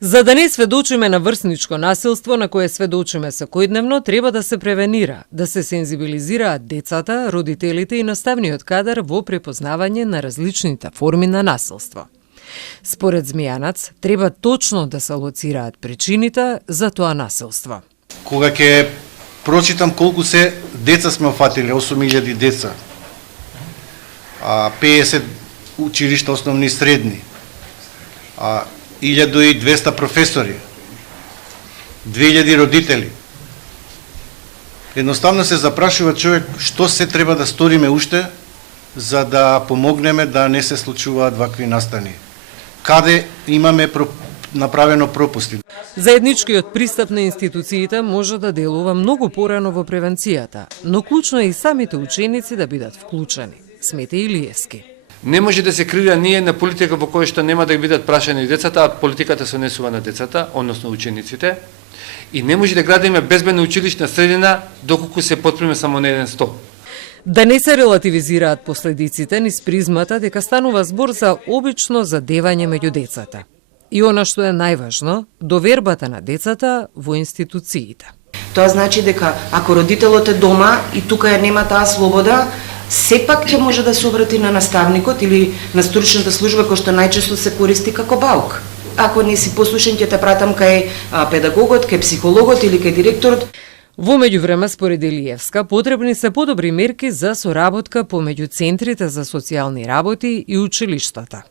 За да не сведочиме на врсничко насилство на кое сведочиме секојдневно, треба да се превенира, да се сензибилизираат децата, родителите и наставниот кадар во препознавање на различните форми на насилство. Според Змијанац, треба точно да се лоцираат причините за тоа насилство. Кога ќе прочитам колку се деца сме офатиле, 8000 деца, 50 училишта основни и средни, 1200 професори, 2000 родители. Едноставно се запрашува човек што се треба да сториме уште за да помогнеме да не се случуваат вакви настани. Каде имаме направено пропусти. Заедничкиот пристап на институциите може да делува многу порано во превенцијата, но клучно е и самите ученици да бидат вклучени, смета Илиевски. Не може да се креира ние на политика во која што нема да бидат прашани децата, а политиката се однесува на децата, односно учениците. И не може да градиме безбедна училишна средина доколку се потприме само на еден стол. Да не се релативизираат последиците низ призмата дека станува збор за обично задевање меѓу децата. И она што е најважно, довербата на децата во институциите. Тоа значи дека ако родителот е дома и тука нема таа слобода, сепак ќе може да се обрати на наставникот или на стручната служба која што најчесто се користи како баук. Ако не си послушен, ќе те пратам кај педагогот, кај психологот или кај директорот. Во меѓувреме, според Илиевска, потребни се подобри мерки за соработка помеѓу центрите за социјални работи и училиштата.